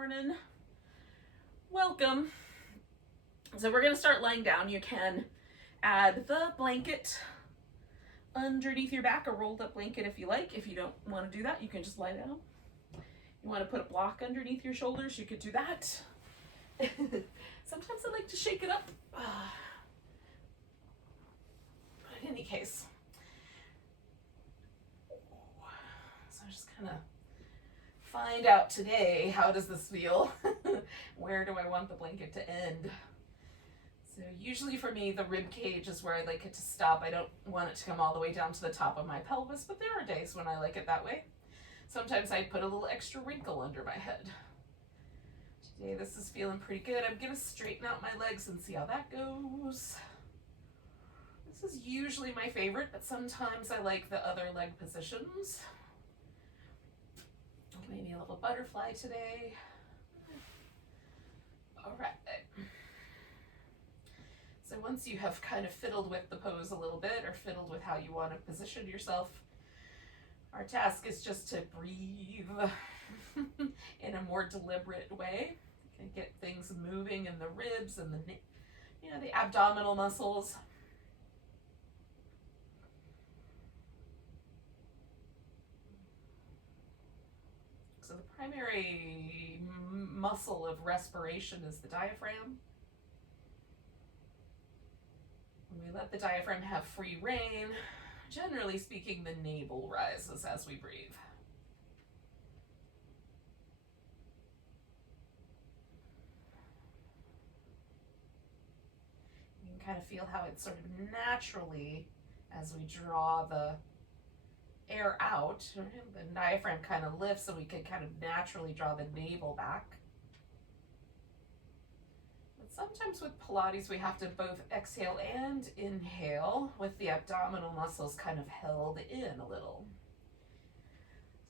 morning. Welcome. So we're going to start lying down. You can add the blanket underneath your back, a rolled up blanket if you like. If you don't want to do that, you can just lie down. You want to put a block underneath your shoulders, you could do that. Sometimes I like to shake it up. But in any case, so just kind of find out today, how does this feel? Where do I want the blanket to end? So usually for me, the rib cage is where I like it to stop. I don't want it to come all the way down to the top of my pelvis, but there are days when I like it that way. Sometimes I put a little extra wrinkle under my head. Today this is feeling pretty good. I'm gonna straighten out my legs and see how that goes. This is usually my favorite, but sometimes I like the other leg positions. Maybe a little butterfly today. All right. So once you have kind of fiddled with the pose a little bit, or fiddled with how you want to position yourself, our task is just to breathe in a more deliberate way. You can get things moving in the ribs and the abdominal muscles. So the primary muscle of respiration is the diaphragm. When we let the diaphragm have free rein, generally speaking, the navel rises as we breathe. You can kind of feel how it's sort of naturally, as we draw the air out, the diaphragm kind of lifts, so we can kind of naturally draw the navel back. But sometimes with Pilates, we have to both exhale and inhale with the abdominal muscles kind of held in a little.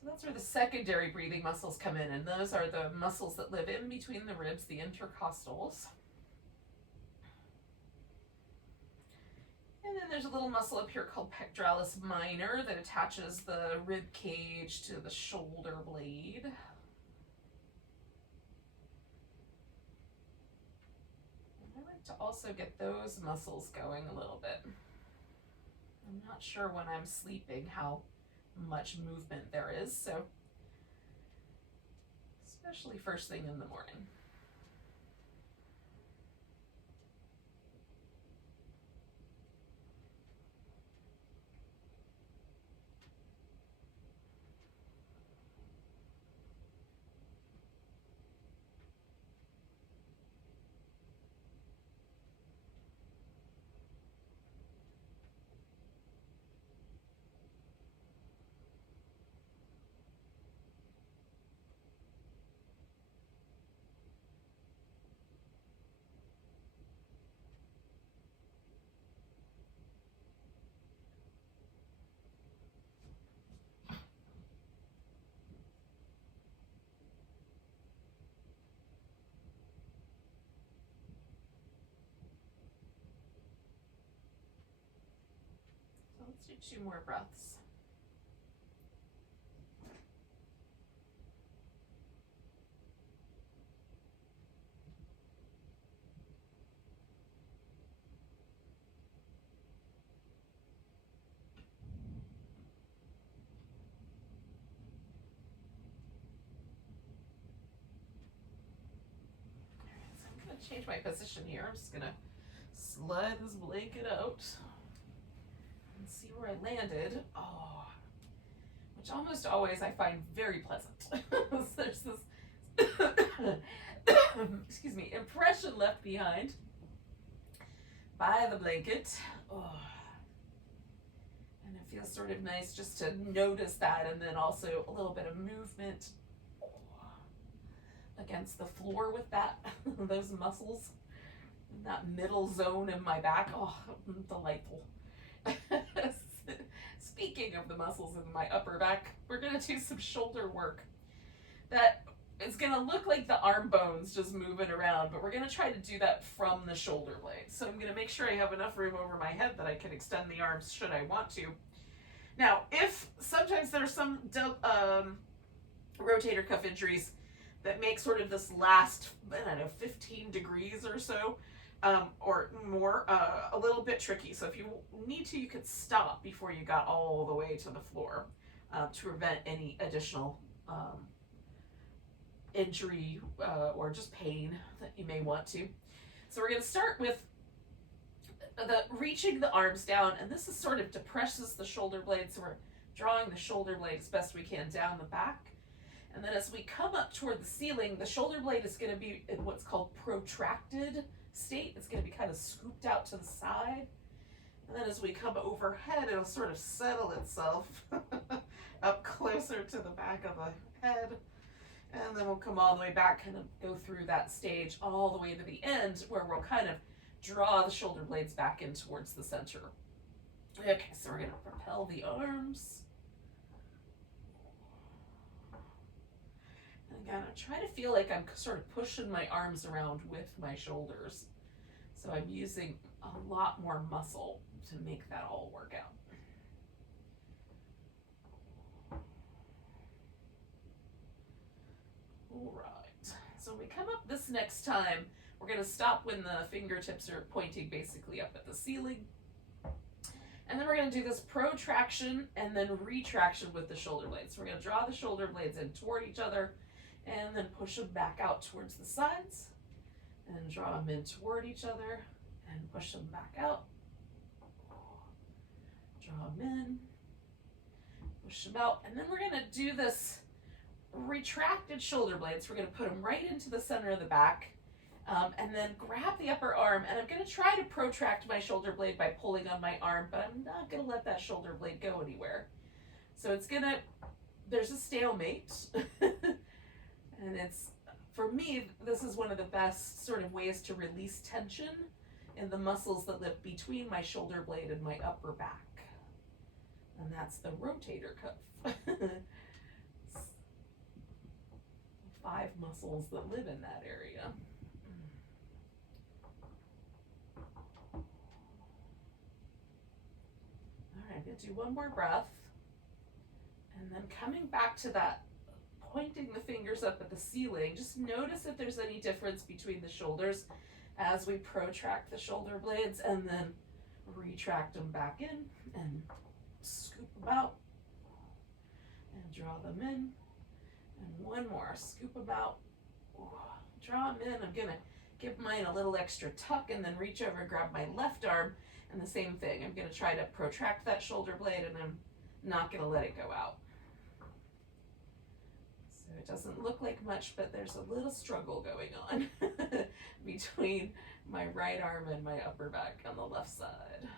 So that's where the secondary breathing muscles come in, and those are the muscles that live in between the ribs, the intercostals. And then there's a little muscle up here called pectoralis minor that attaches the rib cage to the shoulder blade. And I like to also get those muscles going a little bit. I'm not sure when I'm sleeping how much movement there is, so especially first thing in the morning. Let's do 2 more breaths. All right, so I'm going to change my position here. I'm just going to slide this blanket out. See where I landed. Oh, which almost always I find very pleasant. There's this excuse me, impression left behind by the blanket. Oh, and it feels sort of nice just to notice that, and then also a little bit of movement against the floor with that those muscles, that middle zone in my back. Oh, delightful. Speaking of the muscles in my upper back, we're going to do some shoulder work that is going to look like the arm bones just moving around, but we're going to try to do that from the shoulder blades. So I'm going to make sure I have enough room over my head that I can extend the arms should I want to. Now, if sometimes there's some rotator cuff injuries that make sort of this last, I don't know, 15 degrees or so, or more, a little bit tricky. So if you need to, you could stop before you got all the way to the floor, to prevent any additional injury or just pain that you may want to. So we're going to start with the reaching the arms down, and this is sort of depresses the shoulder blade, so we're drawing the shoulder blade as best we can down the back. And then as we come up toward the ceiling, the shoulder blade is going to be in what's called protracted state. It's going to be kind of scooped out to the side. And then as we come overhead, it'll sort of settle itself up closer to the back of the head. And then we'll come all the way back, kind of go through that stage all the way to the end, where we'll kind of draw the shoulder blades back in towards the center. Okay, so we're going to propel the arms. And again, I try to feel like I'm sort of pushing my arms around with my shoulders. So I'm using a lot more muscle to make that all work out. All right, so when we come up this next time, we're going to stop when the fingertips are pointing basically up at the ceiling. And then we're going to do this protraction and then retraction with the shoulder blades. So we're going to draw the shoulder blades in toward each other and then push them back out towards the sides and draw them in toward each other and push them back out. Draw them in, push them out. And then we're going to do this retracted shoulder blades. We're going to put them right into the center of the back. And then grab the upper arm, and I'm going to try to protract my shoulder blade by pulling on my arm, but I'm not going to let that shoulder blade go anywhere. So it's going to, there's a stalemate, and it's, for me, this is one of the best sort of ways to release tension in the muscles that live between my shoulder blade and my upper back. And that's the rotator cuff. 5 muscles that live in that area. I'm going to do one more breath, and then coming back to that, pointing the fingers up at the ceiling, just notice if there's any difference between the shoulders as we protract the shoulder blades, and then retract them back in and scoop them out and draw them in, and one more, scoop them out, draw them in. I'm going to give mine a little extra tuck and then reach over and grab my left arm. And the same thing, I'm going to try to protract that shoulder blade, and I'm not going to let it go out. So it doesn't look like much, but there's a little struggle going on between my right arm and my upper back on the left side.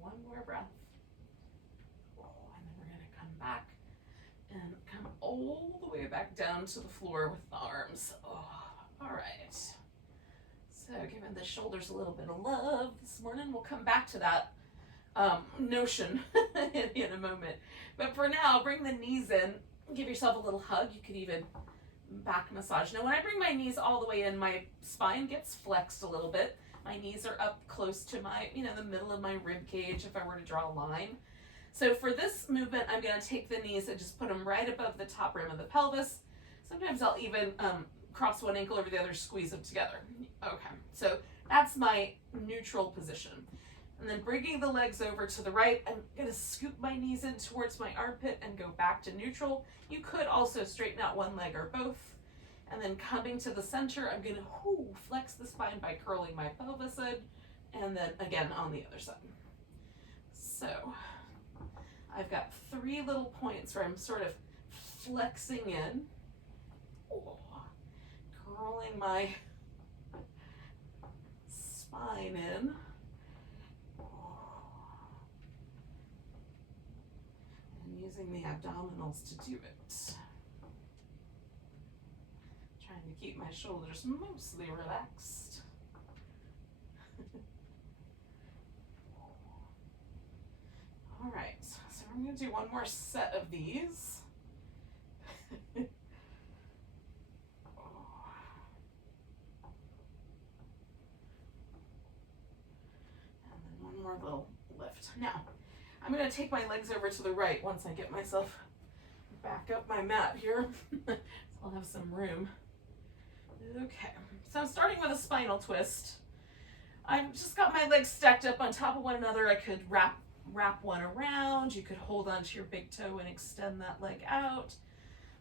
One more breath. And then we're going to come back and come all the way back down to the floor with the arms. All right. So giving the shoulders a little bit of love this morning. We'll come back to that notion in a moment. But for now, bring the knees in. Give yourself a little hug. You could even back massage. Now, when I bring my knees all the way in, my spine gets flexed a little bit. My knees are up close to my, the middle of my rib cage if I were to draw a line. So for this movement, I'm going to take the knees and just put them right above the top rim of the pelvis. Sometimes I'll even cross one ankle over the other, squeeze them together. Okay, so that's my neutral position. And then bringing the legs over to the right, I'm going to scoop my knees in towards my armpit and go back to neutral. You could also straighten out one leg or both. And then coming to the center, I'm going to flex the spine by curling my pelvis in, and then again on the other side. So I've got 3 little points where I'm sort of flexing in, curling my spine in, and using the abdominals to do it. Trying to keep my shoulders mostly relaxed. I'm going to do one more set of these. And then one more little lift. Now, I'm going to take my legs over to the right once I get myself back up my mat here. So I'll have some room. Okay, so I'm starting with a spinal twist. I've just got my legs stacked up on top of one another. I could wrap one around. You could hold onto your big toe and extend that leg out.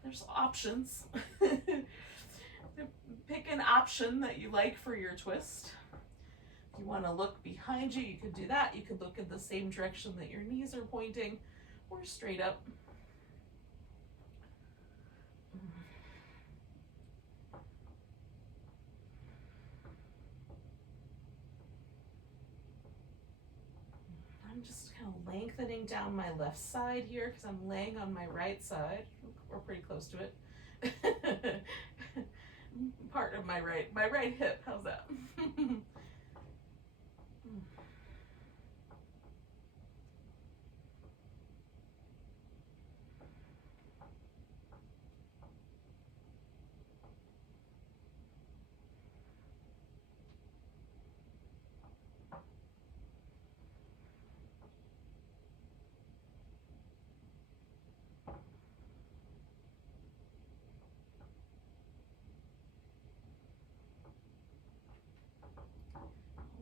There's options. Pick an option that you like for your twist. If you want to look behind you, you could do that. You could look in the same direction that your knees are pointing, or straight up. I'm just kind of lengthening down my left side here because I'm laying on my right side. We're pretty close to it. Part of my right hip. How's that?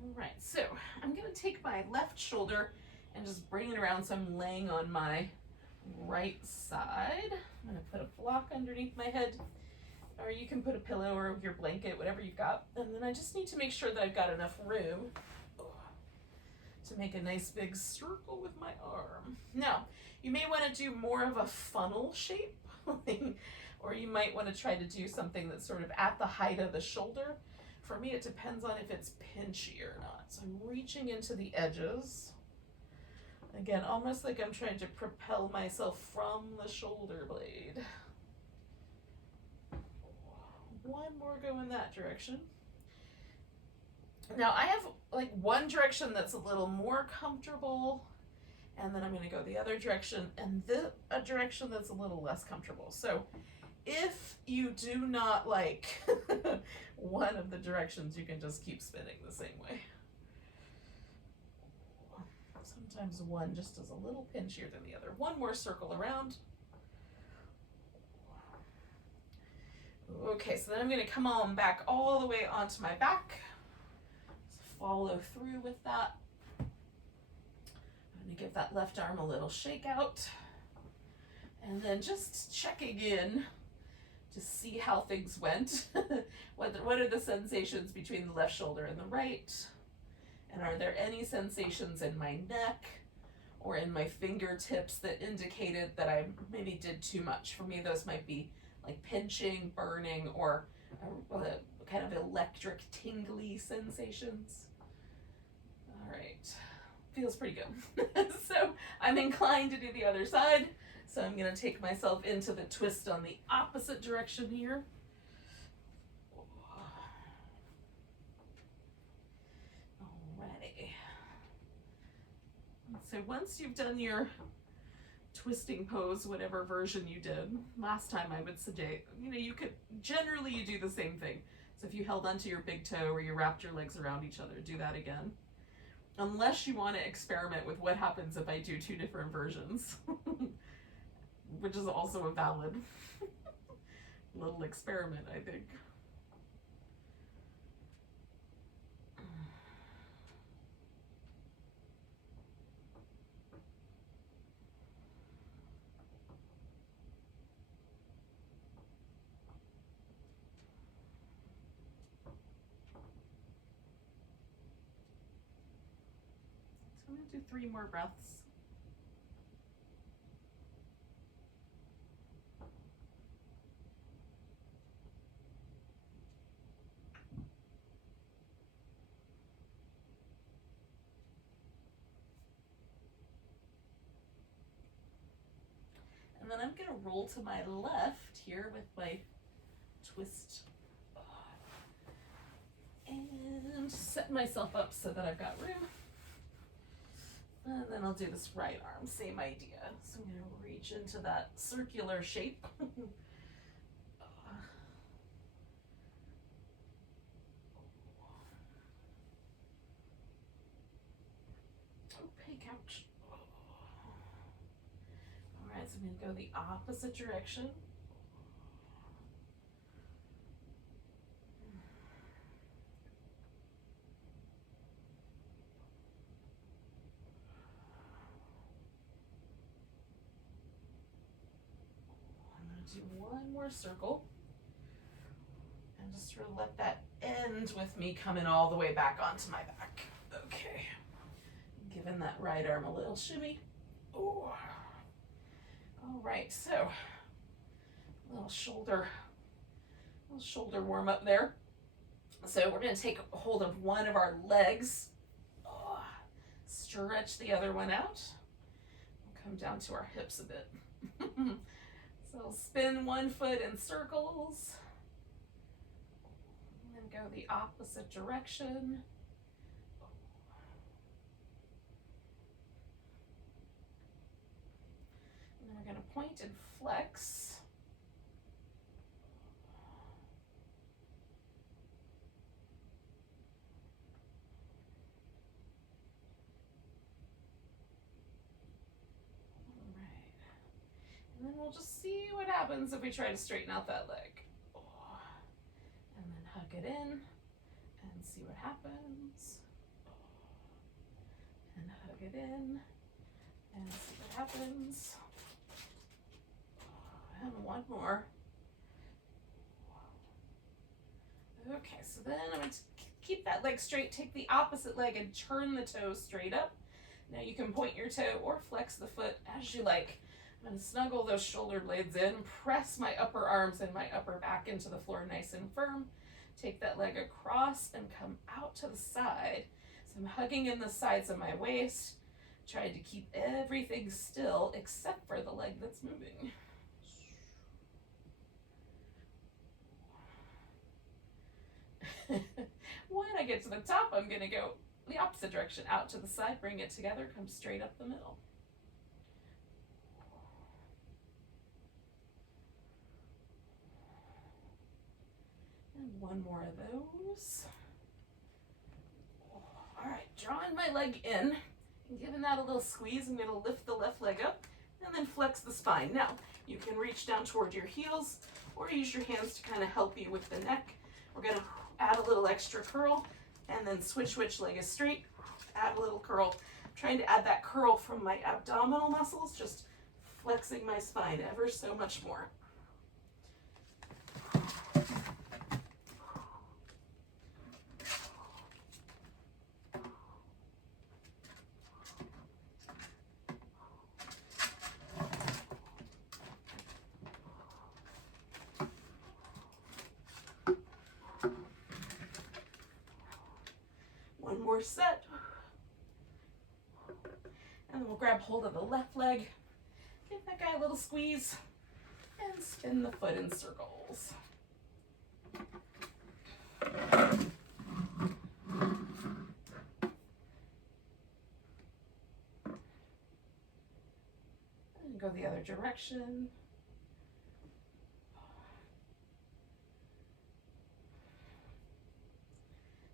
All right, so I'm going to take my left shoulder and just bring it around so I'm laying on my right side. I'm going to put a block underneath my head, or you can put a pillow or your blanket, whatever you've got. And then I just need to make sure that I've got enough room to make a nice big circle with my arm. Now, you may want to do more of a funnel shape, or you might want to try to do something that's sort of at the height of the shoulder. For me, it depends on if it's pinchy or not. So I'm reaching into the edges. Again, almost like I'm trying to propel myself from the shoulder blade. One more go in that direction. Now I have like one direction that's a little more comfortable, and then I'm going to go the other direction, and a direction that's a little less comfortable. So if you do not like one of the directions, you can just keep spinning the same way. Sometimes one just is a little pinchier than the other. One more circle around. Okay, so then I'm going to come on back all the way onto my back. Just follow through with that. I'm going to give that left arm a little shake out. And then just checking in to see how things went. What are the sensations between the left shoulder and the right? And are there any sensations in my neck or in my fingertips that indicated that I maybe did too much? For me, those might be like pinching, burning, or kind of electric tingly sensations. All right, feels pretty good. So I'm inclined to do the other side. So I'm going to take myself into the twist on the opposite direction here. Alrighty. So once you've done your twisting pose, whatever version you did last time, I would suggest, you could, generally you do the same thing. So if you held onto your big toe or you wrapped your legs around each other, do that again. Unless you want to experiment with what happens if I do two different versions. Which is also a valid little experiment, I think. So I'm going to do 3 more breaths. And then I'm going to roll to my left here with my twist. And set myself up so that I've got room. And then I'll I'll do this right arm, same idea. So I'm going to reach into that circular shape. Okay, couch. All right, so I'm going to go the opposite direction. Do one more circle and just sort of let that end with me coming all the way back onto my back. Okay, giving that right arm a little shimmy. Ooh. All right, so a little shoulder warm up there. So we're going to take hold of one of our legs, stretch the other one out. We'll come down to our hips a bit. So spin one foot in circles, and then go the opposite direction. And then we're going to point and flex. And then we'll just see what happens if we try to straighten out that leg. And then hug it in and see what happens. And hug it in and see what happens. And one more. Okay, so then I'm going to keep that leg straight, take the opposite leg and turn the toes straight up. Now you can point your toe or flex the foot as you like. I'm going to snuggle those shoulder blades in, press my upper arms and my upper back into the floor nice and firm. Take that leg across and come out to the side. So I'm hugging in the sides of my waist, trying to keep everything still except for the leg that's moving. When I get to the top, I'm going to go the opposite direction, out to the side, bring it together, come straight up the middle. And one more of those. All right, drawing my leg in and giving that a little squeeze. I'm going to lift the left leg up and then flex the spine. Now, you can reach down toward your heels or use your hands to kind of help you with the neck. We're going to add a little extra curl and then switch which leg is straight. Add a little curl. I'm trying to add that curl from my abdominal muscles, just flexing my spine ever so much more. One more set. And then we'll grab hold of the left leg, give that guy a little squeeze, and spin the foot in circles. And go the other direction.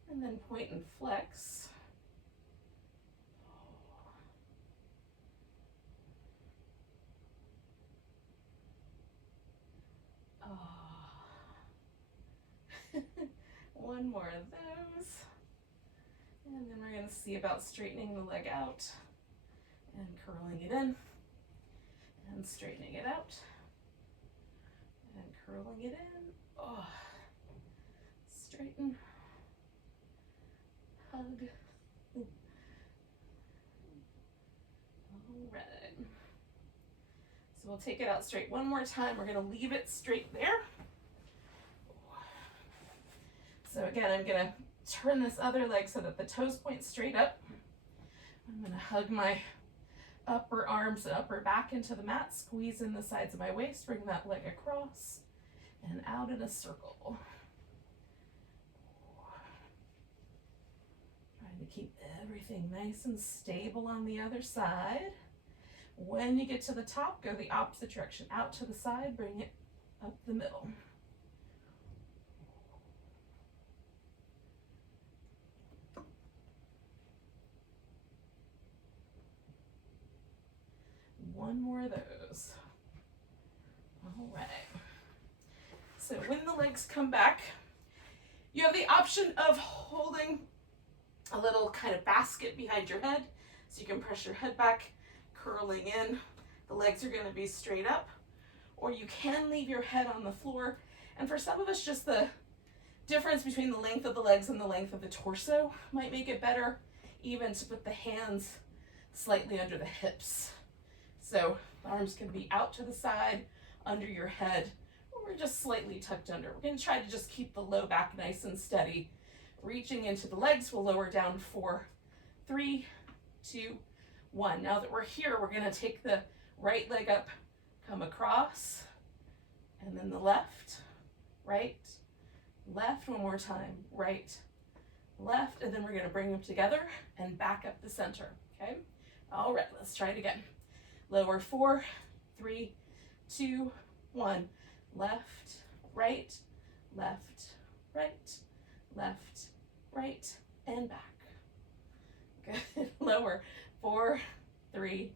And then point and flex. One more of those. And then we're going to see about straightening the leg out and curling it in and straightening it out and curling it in. Oh. Straighten. Hug. All right. So we'll take it out straight one more time. We're going to leave it straight there. So again, I'm going to turn this other leg so that the toes point straight up. I'm going to hug my upper arms and upper back into the mat, squeeze in the sides of my waist, bring that leg across and out in a circle. Trying to keep Everything nice and stable on the other side. When you get to the top, go the opposite direction. Out to the side, bring it up the middle. One more of those. All right. So when the legs come back, you have the option of holding a little kind of basket behind your head, so you can press your head back, curling in. The legs are going to be straight up, or you can leave your head on the floor. And for some of us, just the difference between the length of the legs and the length of the torso might make it better, even to put the hands slightly under the hips. So the arms can be out to the side, under your head, or just slightly tucked under. We're going to try to just keep the low back nice and steady. Reaching into the legs, we'll lower down 4, 3, 2, 1. Now that we're here, we're going to take the right leg up, come across, and then the left, right, left. One more time, right, left, and then we're going to bring them together and back up the center, okay? All right, let's try it again. Lower 4, 3, 2, 1. Left, right, left, right, left, right, and back. Good. Lower 4, 3,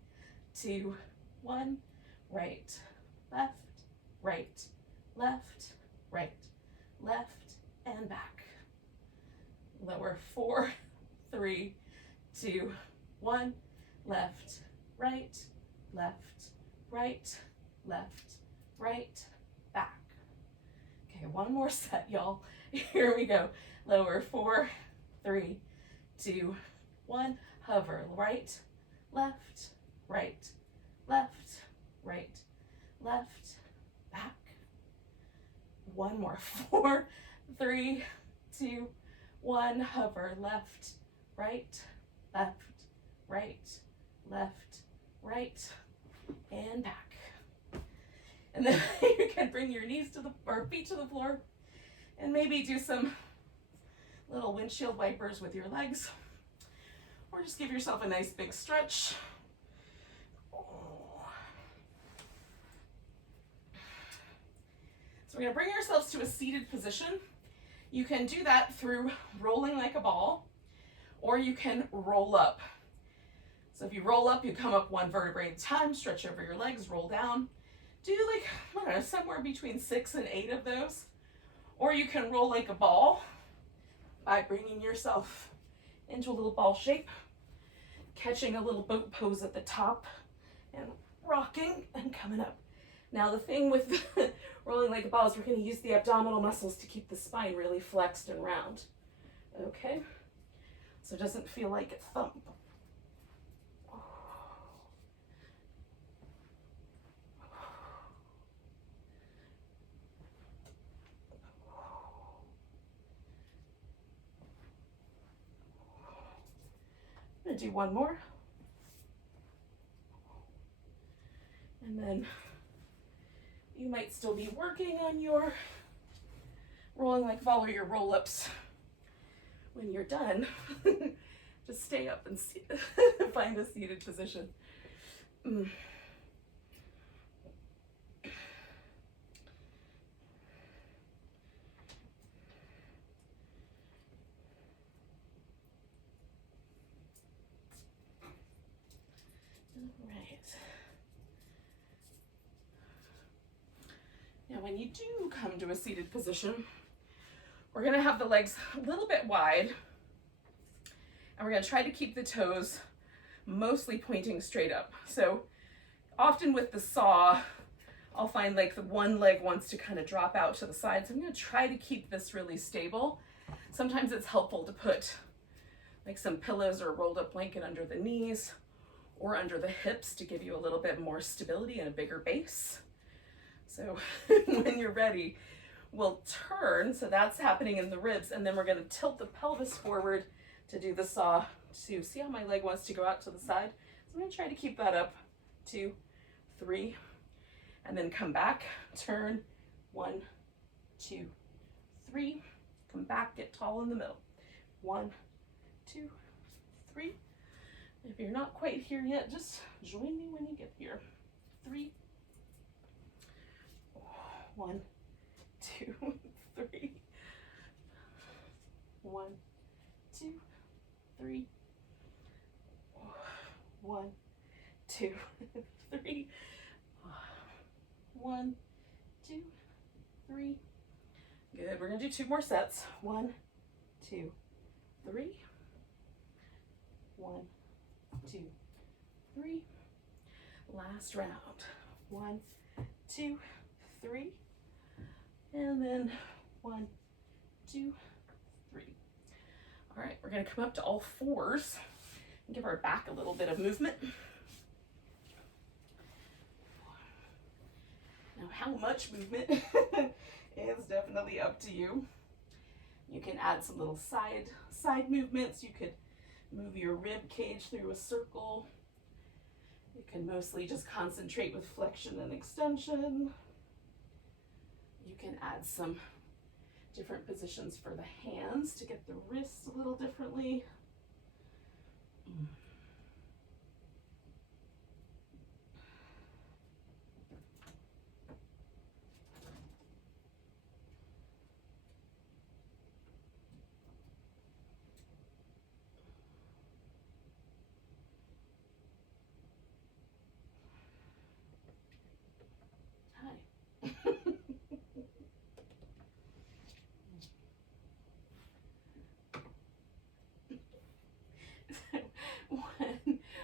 2, 1. Right, left, right, left, right, left, and back. Lower 4, 3, 2, 1. Left, right, left, right, left, right, back. Okay, one more set, y'all. Here we go. Lower 4, 3, 2, 1. Hover right, left, right, left, right, left, back. One more. 4, 3, 2, 1. Hover left, right, left, right, left, right, and back. And then you can bring your knees to the, or feet to the floor, and maybe do some little windshield wipers with your legs, or just give yourself a nice big stretch. So we're going to bring ourselves to a seated position. You can do that through rolling like a ball, or you can roll up. So if you roll up, you come up 1 vertebrae at a time, stretch over your legs, roll down. Do like, I don't know, somewhere between 6 and 8 of those. Or you can roll like a ball by bringing yourself into a little ball shape, catching a little boat pose at the top, and rocking and coming up. Now the thing with rolling like a ball is we're going to use the abdominal muscles to keep the spine really flexed and round. Okay? So it doesn't feel like a thump. I'm going to do one more. And then you might still be working on your rolling like a ball or your roll-ups. When you're done, just stay up and find a seated position. Now when you do come to a seated position, we're going to have the legs a little bit wide, and we're going to try to keep the toes mostly pointing straight up. So often with the saw, I'll find like the one leg wants to kind of drop out to the side. So I'm going to try to keep this really stable. Sometimes it's helpful to put like some pillows or a rolled up blanket under the knees or under the hips to give you a little bit more stability and a bigger base. So when you're ready, we'll turn, so that's happening in the ribs, and then we're going to tilt the pelvis forward to do the saw. To see how my leg wants to go out to the side. So I'm going to try to keep that up. 2, 3, and then come back, turn, 1, 2, 3, come back, get tall in the middle. 1, 2, 3. If you're not quite here yet, just join me when you get here. 3. 1, 2, 3. 1, 2, 3. 1, 2, 3. 1, 2, 3. Good. We're going to do 2 more sets. 1, 2, 3. 1, 2, 3. Last round. 1, 2, 3. And then 1, 2, 3. All right, we're going to come up to all fours and give our back a little bit of movement. Now, how much movement is definitely up to you. You can add some little side movements. You could move your rib cage through a circle. You can mostly just concentrate with flexion and extension. You can add some different positions for the hands to get the wrists a little differently.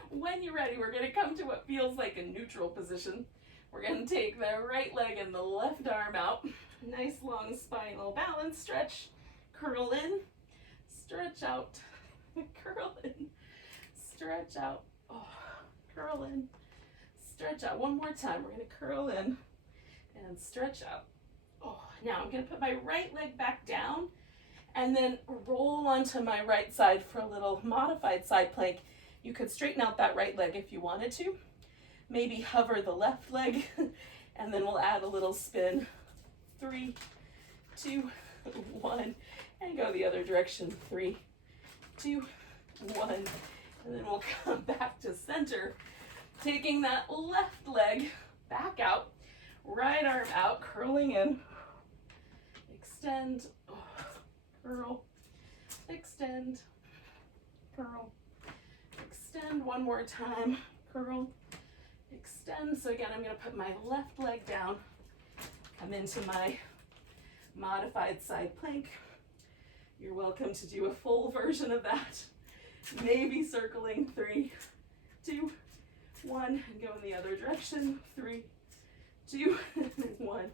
When you're ready, we're going to come to what feels like a neutral position. We're going to take the right leg and the left arm out. Nice long spinal balance stretch. Curl in, stretch out, curl in, stretch out, oh, curl in, stretch out. One more time. We're going to curl in and stretch out. Oh, now I'm going to put my right leg back down and then roll onto my right side for a little modified side plank. You could straighten out that right leg if you wanted to. Maybe hover the left leg, and then we'll add a little spin. 3, 2, 1, and go the other direction. 3, 2, 1, and then we'll come back to center, taking that left leg back out, right arm out, curling in, extend, curl, extend, curl, extend. One more time, curl, extend. So again, I'm going to put my left leg down, come into my modified side plank. You're welcome to do a full version of that. Maybe circling. 3, 2, 1, and go in the other direction. 3, 2, 1,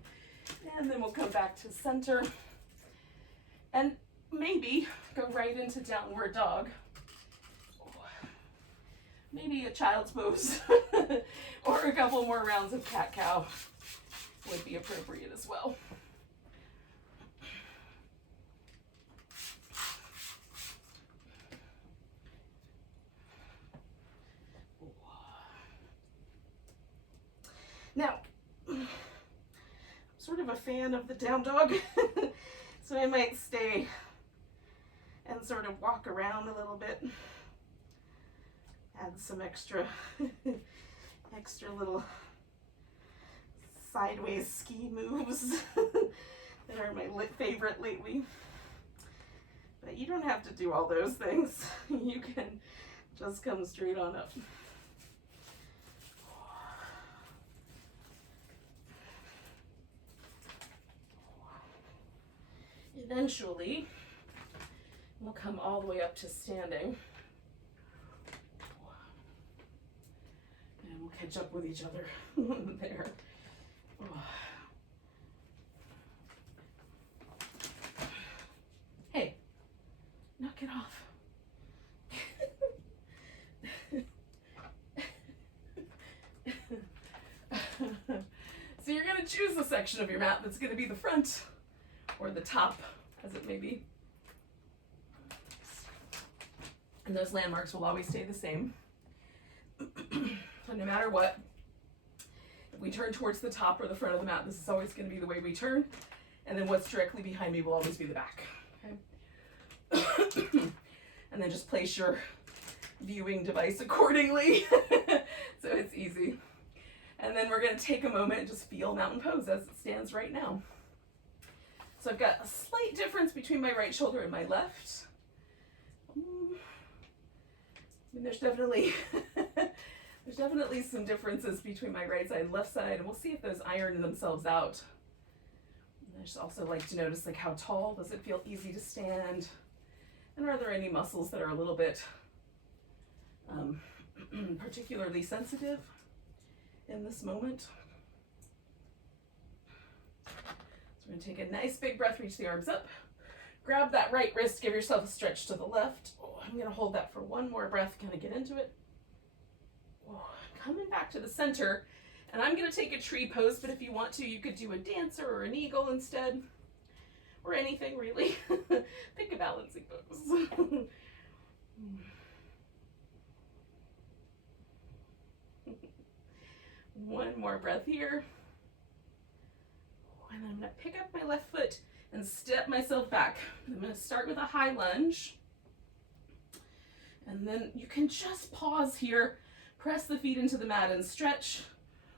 and then we'll come back to center and maybe go right into downward dog. Maybe a child's pose or a couple more rounds of cat-cow would be appropriate as well. Now, I'm sort of a fan of the down dog, so I might stay and sort of walk around a little bit. Add some extra little sideways ski moves that are my favorite lately. But you don't have to do all those things. You can just come straight on up. Eventually, we'll come all the way up to standing. And we'll catch up with each other there. Hey, knock it off. So you're going to choose the section of your mat that's going to be the front or the top, as it may be. And those landmarks will always stay the same. So no matter what, if we turn towards the top or the front of the mat, this is always going to be the way we turn. And then what's directly behind me will always be the back. Okay? And then just place your viewing device accordingly. So it's easy. And then we're going to take a moment and just feel mountain pose as it stands right now. So I've got a slight difference between my right shoulder and my left. I mean, there's definitely some differences between my right side and left side, and we'll see if those iron themselves out. And I just also like to notice, like, how tall does it feel easy to stand, and are there any muscles that are a little bit particularly sensitive in this moment. So we're going to take a nice big breath, reach the arms up, grab that right wrist, give yourself a stretch to the left. Oh, I'm going to hold that for one more breath, kind of get into it. Oh, coming back to the center, and I'm going to take a tree pose, but if you want to, you could do a dancer or an eagle instead, or anything really. Pick a balancing pose. One more breath here. And I'm going to pick up my left foot and step myself back. I'm going to start with a high lunge. And then you can just pause here, press the feet into the mat and stretch,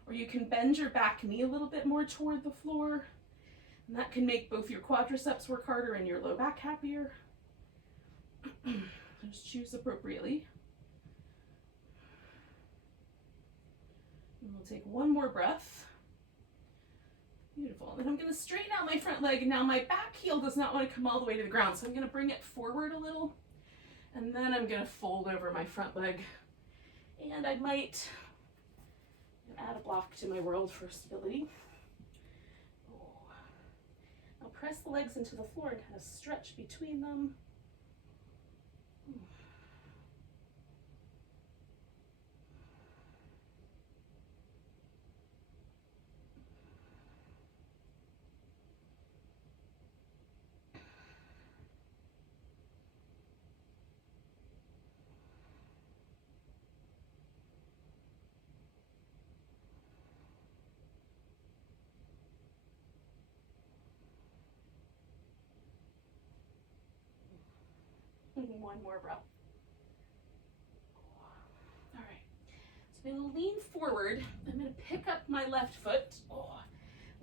or you can bend your back knee a little bit more toward the floor. And that can make both your quadriceps work harder and your low back happier. Just choose appropriately. And we'll take one more breath. Beautiful. And then I'm going to straighten out my front leg. Now my back heel does not want to come all the way to the ground, so I'm going to bring it forward a little. And then I'm going to fold over my front leg. And I might add a block to my world for stability. I'll press the legs into the floor and kind of stretch between them. One more breath. All right. So I'm going to lean forward. I'm going to pick up my left foot.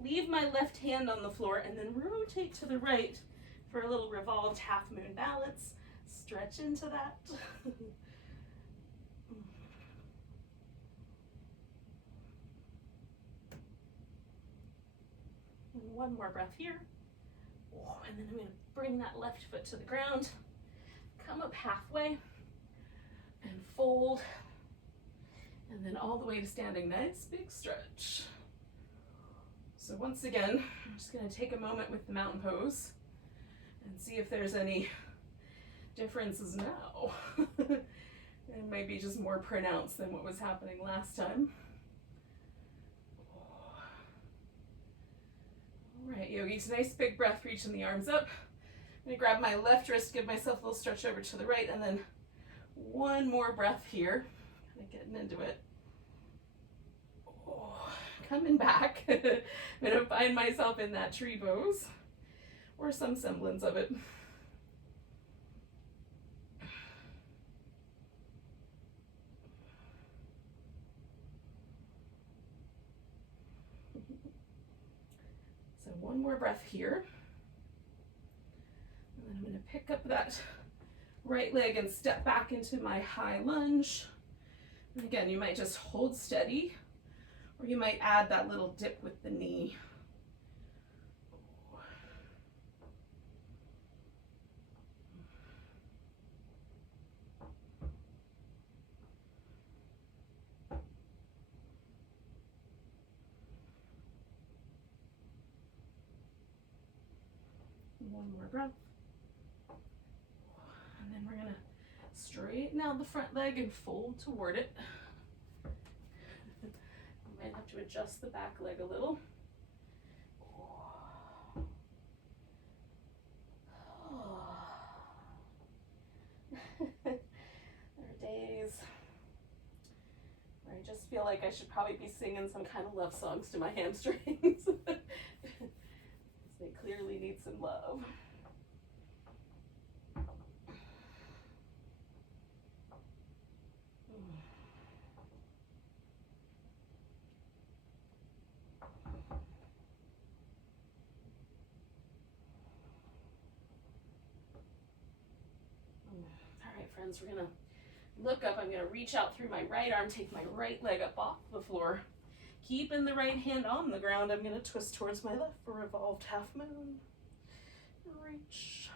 Leave my left hand on the floor and then rotate to the right for a little revolved half moon balance. Stretch into that. And one more breath here. And then I'm going to bring that left foot to the ground. Come up halfway and fold, and then all the way to standing. Nice big stretch. So once again, I'm just going to take a moment with the mountain pose and see if there's any differences now. It might be just more pronounced than what was happening last time. All right, yogis, nice big breath, reaching the arms up. I'm going to grab my left wrist, give myself a little stretch over to the right, and then one more breath here. Kind of getting into it. Coming back. I'm going to find myself in that tree pose, or some semblance of it. So one more breath here. I'm going to pick up that right leg and step back into my high lunge. And again, you might just hold steady, or you might add that little dip with the knee. One more breath. And then we're going to straighten out the front leg and fold toward it. You might have to adjust the back leg a little. There are days where I just feel like I should probably be singing some kind of love songs to my hamstrings. They clearly need some love. friends. We're gonna look up. I'm gonna reach out through my right arm, take my right leg up off the floor. Keeping the right hand on the ground, I'm gonna twist towards my left for revolved half moon. Reach.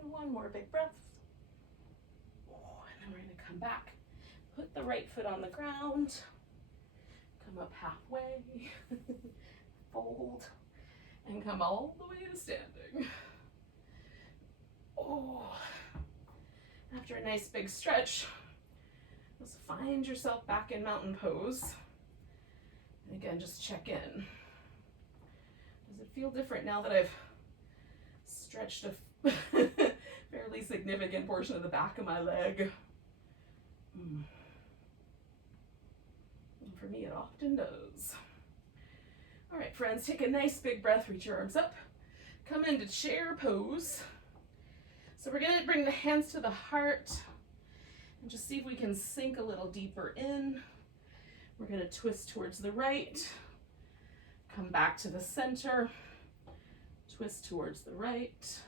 And one more big breath. Oh, and then we're gonna come back. Put the right foot on the ground. Come up halfway. Fold. And come all the way to standing. Oh. After a nice big stretch, just find yourself back in mountain pose. And again, just check in. Does it feel different now that I've stretched a fairly significant portion of the back of my leg? And for me, it often does. All right, friends, take a nice big breath, reach your arms up. Come into chair pose. So we're gonna bring the hands to the heart and just see if we can sink a little deeper in. We're gonna twist towards the right, come back to the center, twist towards the right,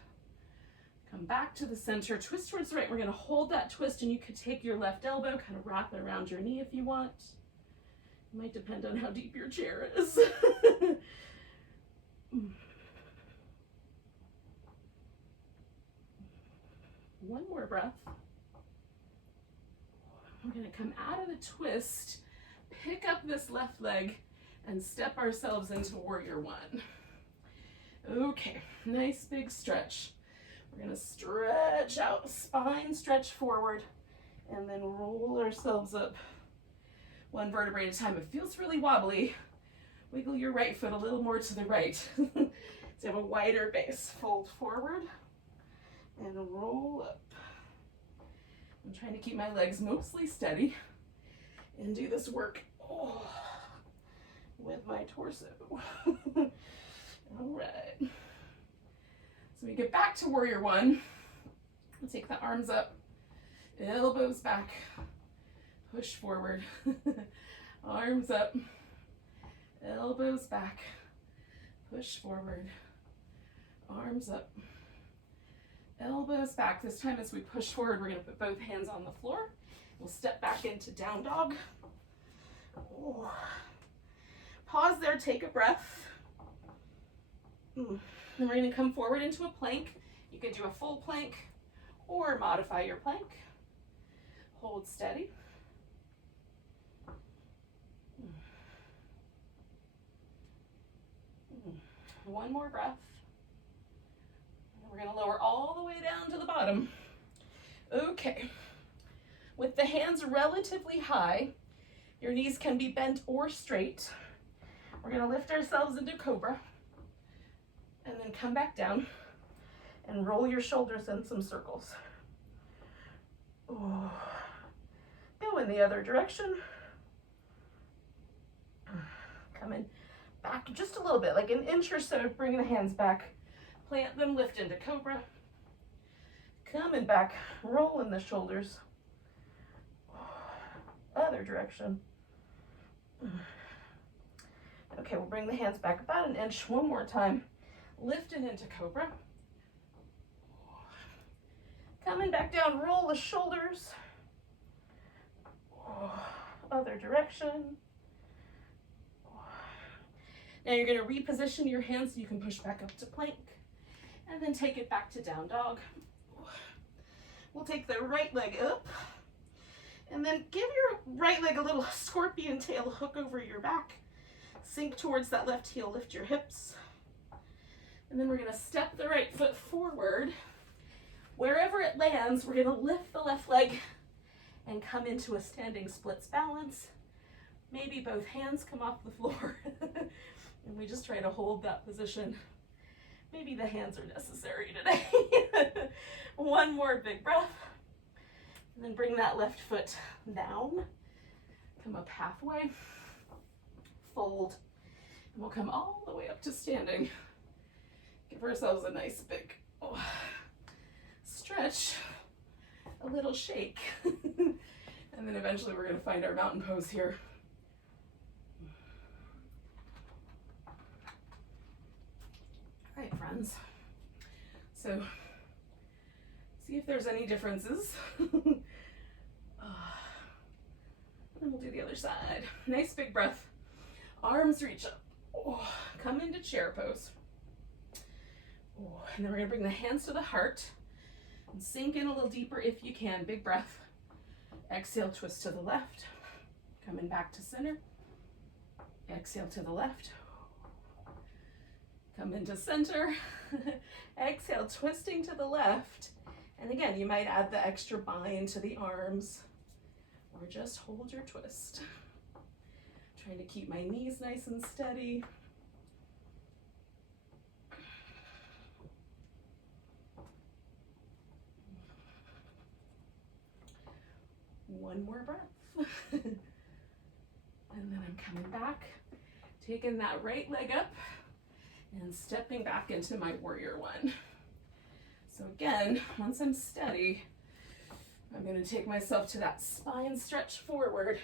come back to the center, twist towards the right. We're gonna hold that twist, and you could take your left elbow, kind of wrap it around your knee if you want. It might depend on how deep your chair is. One more breath. We're gonna come out of the twist, pick up this left leg, and step ourselves into warrior one. Okay, nice big stretch. We're gonna stretch out, spine stretch forward, and then roll ourselves up one vertebrae at a time. It feels really wobbly. Wiggle your right foot a little more to the right. So you have a wider base. Fold forward and roll up. I'm trying to keep my legs mostly steady and do this work with my torso. All right. So we get back to warrior one. We'll take the arms up, elbows back, push forward, arms up, elbows back, push forward, arms up, elbows back. This time as we push forward, we're gonna put both hands on the floor. We'll step back into down dog. Oh. Pause there, take a breath. Then we're gonna come forward into a plank. You can do a full plank or modify your plank. Hold steady. One more breath. We're gonna lower all the way down to the bottom. Okay. With the hands relatively high, your knees can be bent or straight. We're gonna lift ourselves into Cobra and then come back down and roll your shoulders in some circles. Oh. Go in the other direction. Come in back just a little bit, like an inch or so. Bring the hands back, plant them, lift into Cobra. Coming back, rolling the shoulders. Other direction. Okay, we'll bring the hands back about an inch one more time. Lifting into Cobra. Coming back down, roll the shoulders. Other direction. Now you're going to reposition your hands so you can push back up to plank. And then take it back to down dog. We'll take the right leg up. And then give your right leg a little scorpion tail hook over your back. Sink towards that left heel, lift your hips. And then we're gonna step the right foot forward. Wherever it lands, we're gonna lift the left leg and come into a standing splits balance. Maybe both hands come off the floor. And we just try to hold that position. Maybe the hands are necessary today. One more big breath. And then bring that left foot down. Come up halfway. Fold. And we'll come all the way up to standing. Give ourselves a nice big stretch. A little shake. And then eventually we're going to find our mountain pose here. hands. So see if there's any differences. And we'll do the other side. Nice big breath. Arms reach up. Oh, come into chair pose. Oh, and then we're gonna bring the hands to the heart and sink in a little deeper if you can. Big breath. Exhale, twist to the left. Coming back to center. Exhale to the left. Come into center. Exhale, twisting to the left. And again, you might add the extra bind to the arms or just hold your twist. Trying to keep my knees nice and steady. One more breath. And then I'm coming back, taking that right leg up and stepping back into my warrior one. So again, once I'm steady, I'm going to take myself to that spine stretch forward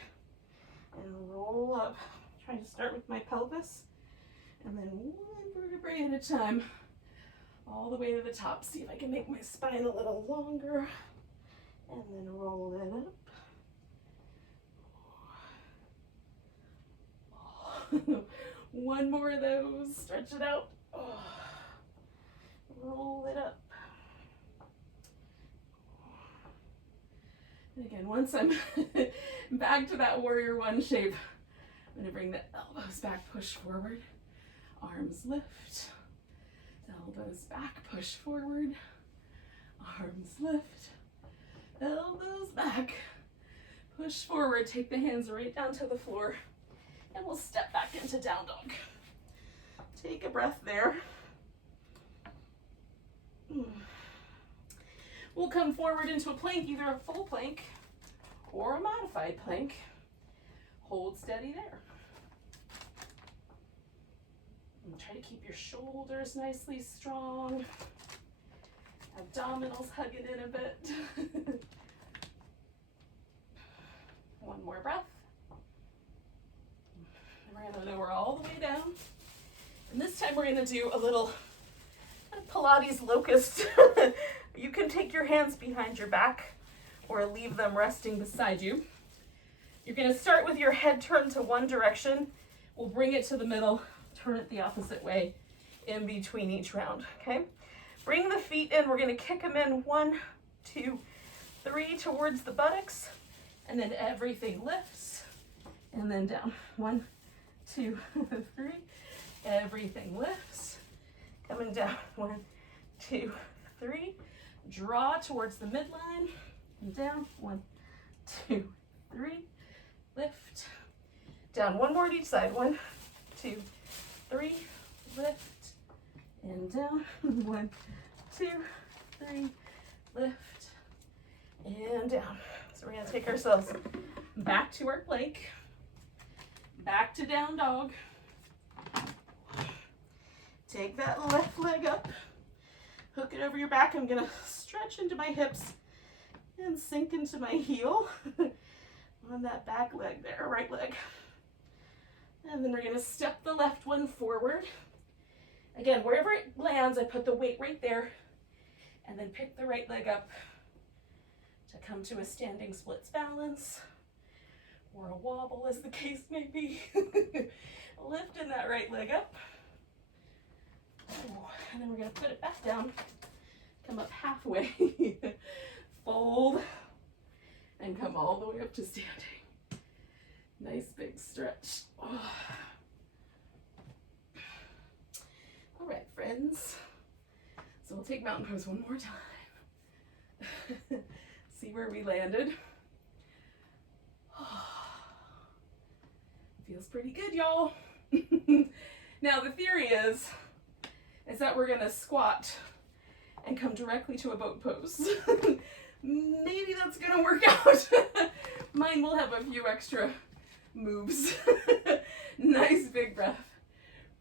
and roll up. Trying to start with my pelvis and then one vertebrae at a time all the way to the top. See if I can make my spine a little longer and then roll it up. One more of those. Stretch it out. Roll it up. And again, once I'm back to that warrior one shape, I'm going to bring the elbows back, push forward. Arms lift. Elbows back, push forward. Arms lift. Elbows back. Push forward. Take the hands right down to the floor. And we'll step back into down dog. Take a breath there. We'll come forward into a plank, either a full plank or a modified plank. Hold steady there. And try to keep your shoulders nicely strong. Abdominals hugging in a bit. One more breath. And we're going to lower all the way down. And this time we're going to do a little Pilates Locust. You can take your hands behind your back or leave them resting beside you. You're going to start with your head turned to one direction. We'll bring it to the middle, turn it the opposite way in between each round, okay? Bring the feet in. We're going to kick them in 1, 2, 3 towards the buttocks, and then everything lifts and then down. 1, 2, 3. Everything lifts. Coming down. 1, 2, 3. Draw towards the midline and down. 1, 2, 3. Lift. Down. One more at each side. 1, 2, 3. Lift. And down. 1, 2, 3. Lift. And down. So we're going to take ourselves back to our plank. Back to down dog. Take that left leg up. Hook it over your back. I'm going to stretch into my hips and sink into my heel on that back leg there, right leg. And then we're going to step the left one forward. Again, wherever it lands, I put the weight right there and then pick the right leg up to come to a standing splits balance or a wobble as the case may be. Lifting that right leg up. And then we're going to put it back down, come up halfway, fold, and come all the way up to standing. Nice big stretch. Oh. All right, friends. So we'll take mountain pose one more time. See where we landed. Oh. Feels pretty good, y'all. Now the theory is that we're gonna squat and come directly to a boat pose. Maybe that's gonna work out. Mine will have a few extra moves. Nice big breath.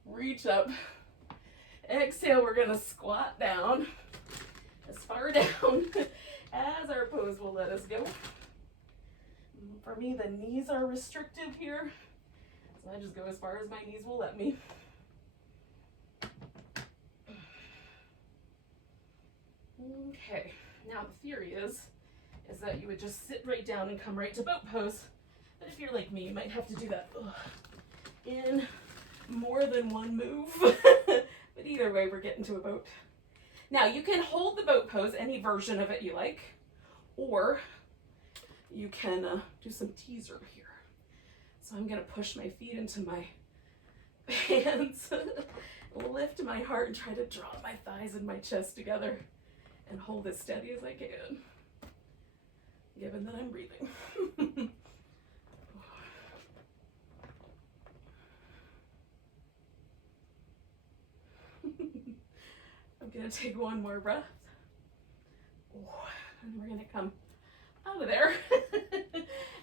Reach up. Exhale, we're gonna squat down as far down as our pose will let us go. For me, the knees are restrictive here, so I just go as far as my knees will let me. theory is that you would just sit right down and come right to boat pose. But if you're like me, you might have to do that in more than one move. But either way, we're getting to a boat. Now, you can hold the boat pose, any version of it you like, or you can do some teaser here. So I'm going to push my feet into my hands, lift my heart, and try to draw my thighs and my chest together and hold as steady as I can, given that I'm breathing. I'm going to take one more breath. And we're going to come out of there.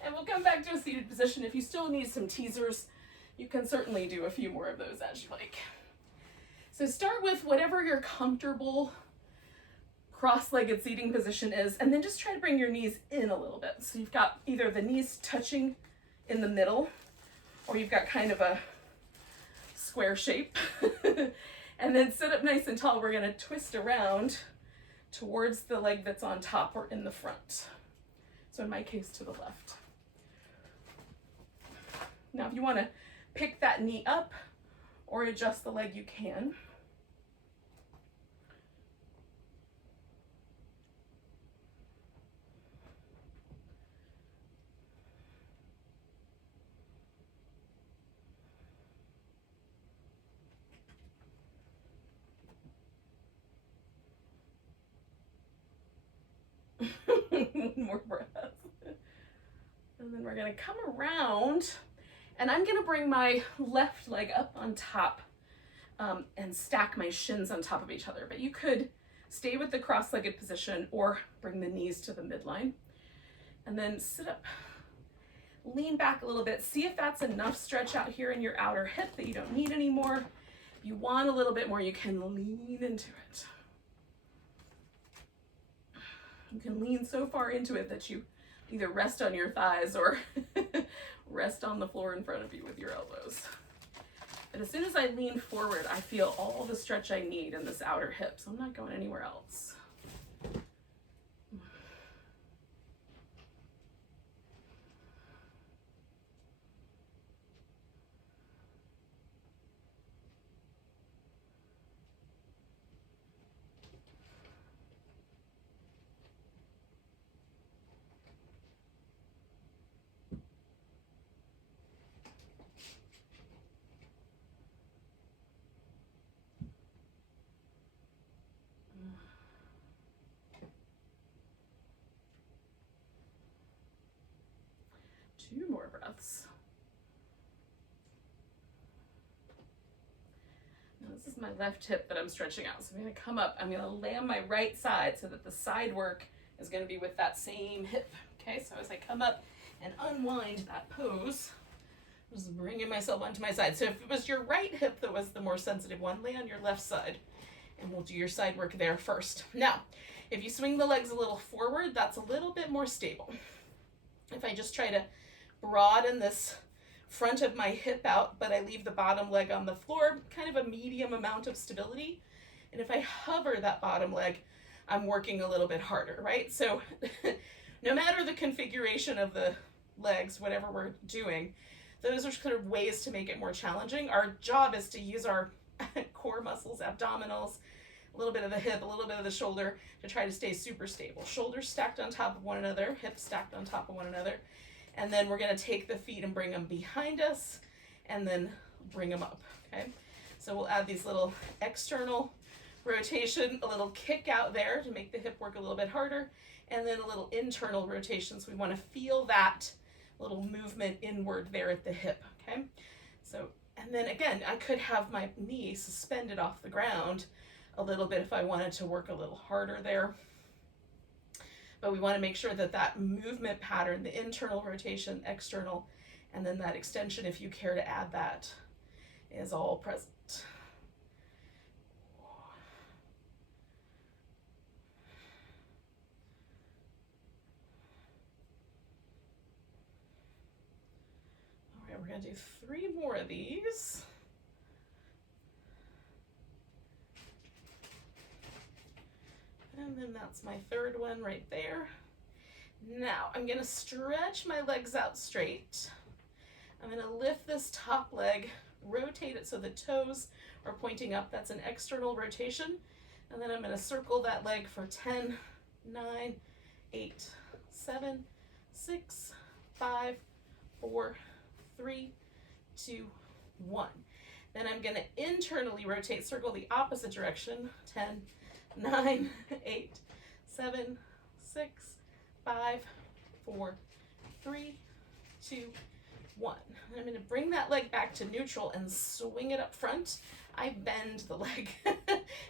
And we'll come back to a seated position. If you still need some teasers, you can certainly do a few more of those as you like. So start with whatever your comfortable cross-legged seating position is, and then just try to bring your knees in a little bit. So you've got either the knees touching in the middle, or you've got kind of a square shape. And then sit up nice and tall. We're going to twist around towards the leg that's on top or in the front. So in my case, to the left. Now, if you want to pick that knee up or adjust the leg, you can. More breath. And then we're going to come around, and I'm going to bring my left leg up on top and stack my shins on top of each other. But you could stay with the cross-legged position or bring the knees to the midline. And then sit up, lean back a little bit. See if that's enough stretch out here in your outer hip that you don't need anymore. If you want a little bit more, you can lean into it. You can lean so far into it that you either rest on your thighs or rest on the floor in front of you with your elbows. And as soon as I lean forward, I feel all the stretch I need in this outer hip, so I'm not going anywhere else. 2 more breaths. Now this is my left hip that I'm stretching out. So I'm going to come up. I'm going to lay on my right side so that the side work is going to be with that same hip. Okay, so as I come up and unwind that pose, I'm just bringing myself onto my side. So if it was your right hip that was the more sensitive one, lay on your left side. And we'll do your side work there first. Now, if you swing the legs a little forward, that's a little bit more stable. If I just try to broaden this front of my hip out, but I leave the bottom leg on the floor, kind of a medium amount of stability. And if I hover that bottom leg, I'm working a little bit harder, right? So no matter the configuration of the legs, whatever we're doing, those are kind of ways to make it more challenging. Our job is to use our core muscles, abdominals, a little bit of the hip, a little bit of the shoulder to try to stay super stable. Shoulders stacked on top of one another, hips stacked on top of one another. And then we're going to take the feet and bring them behind us and then bring them up, okay? So we'll add these little external rotation, a little kick out there to make the hip work a little bit harder, and then a little internal rotation. So we want to feel that little movement inward there at the hip, okay? So, and then again, I could have my knee suspended off the ground a little bit if I wanted to work a little harder there. But we want to make sure that that movement pattern, the internal rotation, external, and then that extension, if you care to add that, is all present. All right, we're going to do 3 more of these. And then And that's my third one right there. Now I'm gonna stretch my legs out straight. I'm gonna lift this top leg, rotate it so the toes are pointing up. That's an external rotation. And then I'm gonna circle that leg for 10, 9, 8, 7, 6, 5, 4, 3, 2, 1. Then I'm gonna internally rotate, circle the opposite direction, 10, 9, 8, 7, 6, 5, 4, 3, 2, 1. And I'm gonna bring that leg back to neutral and swing it up front. I bend the leg,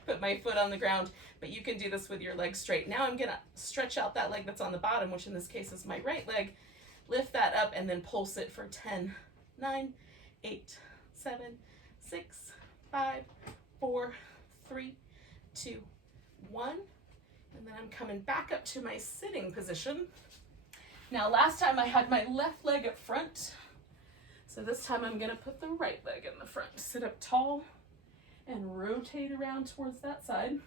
put my foot on the ground, but you can do this with your legs straight. Now I'm gonna stretch out that leg that's on the bottom, which in this case is my right leg, lift that up and then pulse it for 10, 9, 8, 7, 6, 5, 4, 3, 2, 1. And then I'm coming back up to my sitting position. Now last time I had my left leg up front, so this time I'm gonna put the right leg in the front. Sit up tall and rotate around towards that side.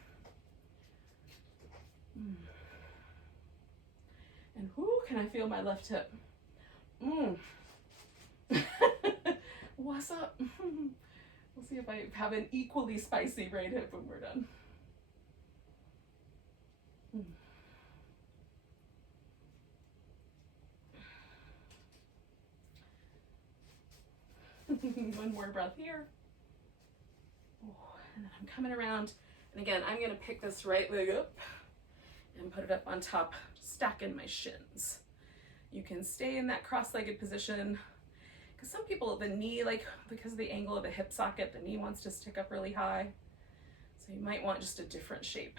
And whoo, can I feel my left hip? What's up? We'll see if I have an equally spicy right hip when we're done. One more breath here. And then I'm coming around. And again, I'm going to pick this right leg up and put it up on top, stacking my shins. You can stay in that cross-legged position. Because some people, the knee, like because of the angle of the hip socket, the knee wants to stick up really high. So you might want just a different shape.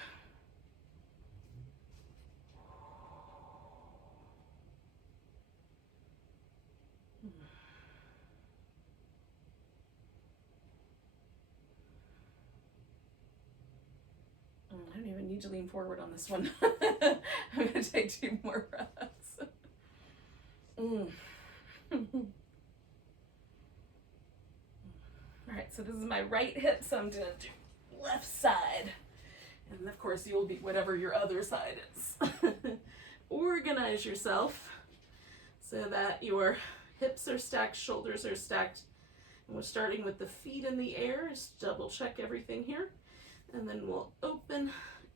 I don't even need to lean forward on this one. I'm going to take 2 more breaths. All right, so this is my right hip, so I'm gonna do left side. And of course you'll be whatever your other side is. Organize yourself so that your hips are stacked, shoulders are stacked. And we're starting with the feet in the air. Just double check everything here. And then we'll open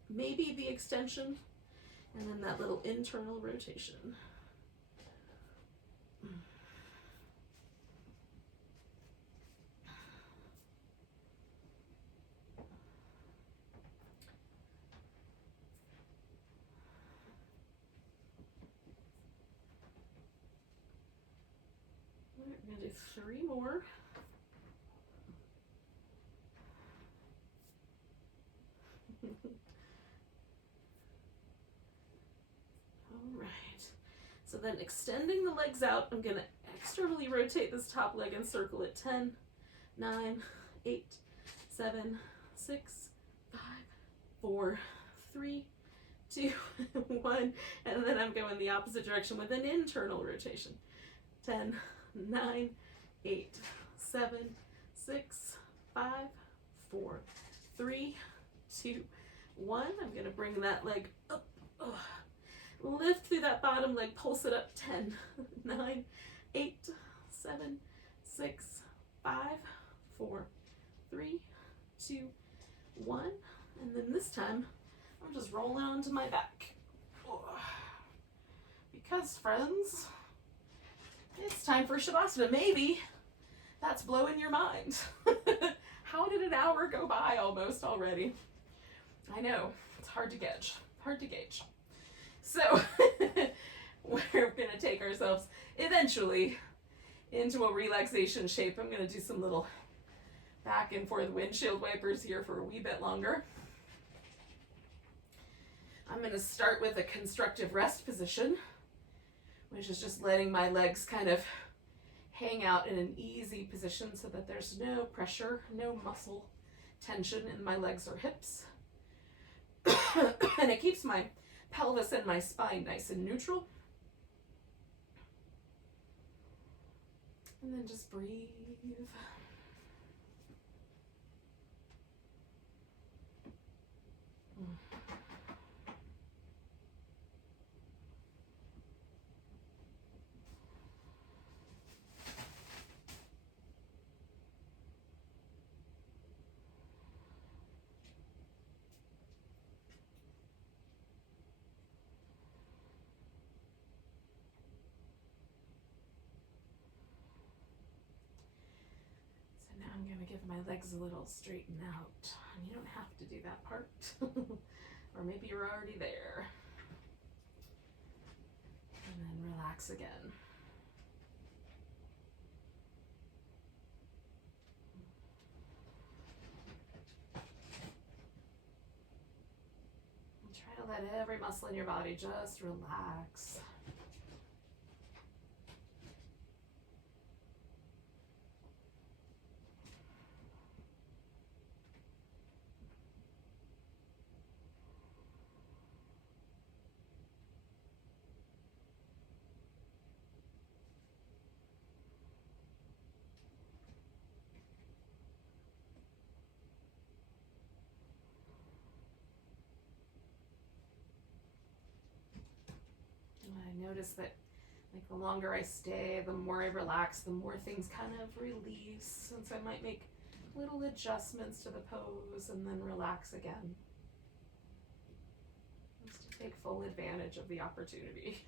maybe the extension and then that little internal rotation. We're gonna do 3 more. All right. So then extending the legs out, I'm gonna externally rotate this top leg and circle it 10, 9, 8, 7, 6, 5, 4, 3, 2, 1. And then I'm going the opposite direction with an internal rotation. 10, 9, 8, 7, 6, 5, 4, 3, 2, 1. I'm gonna bring that leg up. Lift through that bottom leg, pulse it up. 10, 9, 8, 7, 6, 5, 4, 3, 2, 1. And then this time, I'm just rolling onto my back. Because friends, it's time for Shavasana. Maybe that's blowing your mind. How did an hour go by almost already? I know, it's hard to gauge, So we're gonna take ourselves eventually into a relaxation shape. I'm gonna do some little back and forth windshield wipers here for a wee bit longer. I'm gonna start with a constructive rest position, which is just letting my legs kind of hang out in an easy position so that there's no pressure, no muscle tension in my legs or hips. And it keeps my pelvis and my spine nice and neutral. And then just breathe. give my legs a little straighten out. And you don't have to do that part. Or maybe you're already there. And then relax again. And try to let every muscle in your body just relax. I notice that like the longer I stay, the more I relax, the more things kind of release. And so I might make little adjustments to the pose and then relax again. Just to take full advantage of the opportunity.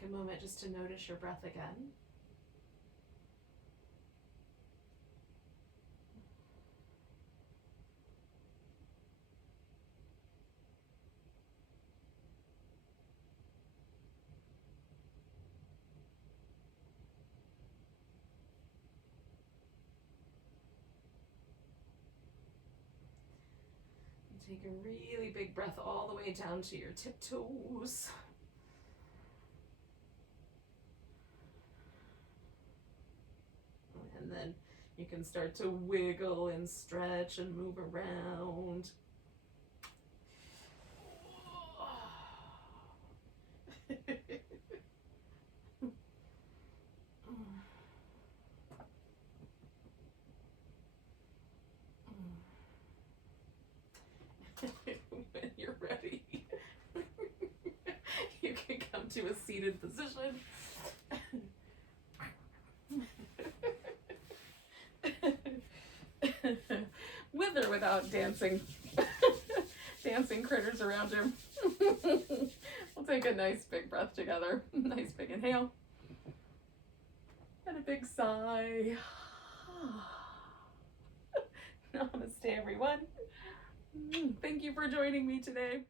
Take a moment just to notice your breath again. Take a really big breath all the way down to your tiptoes. And then you can start to wiggle and stretch and move around. When you're ready, you can come to a seated position. With or without dancing critters around him. We'll take a nice big breath together. Nice big inhale. And a big sigh. Namaste, everyone. Thank you for joining me today.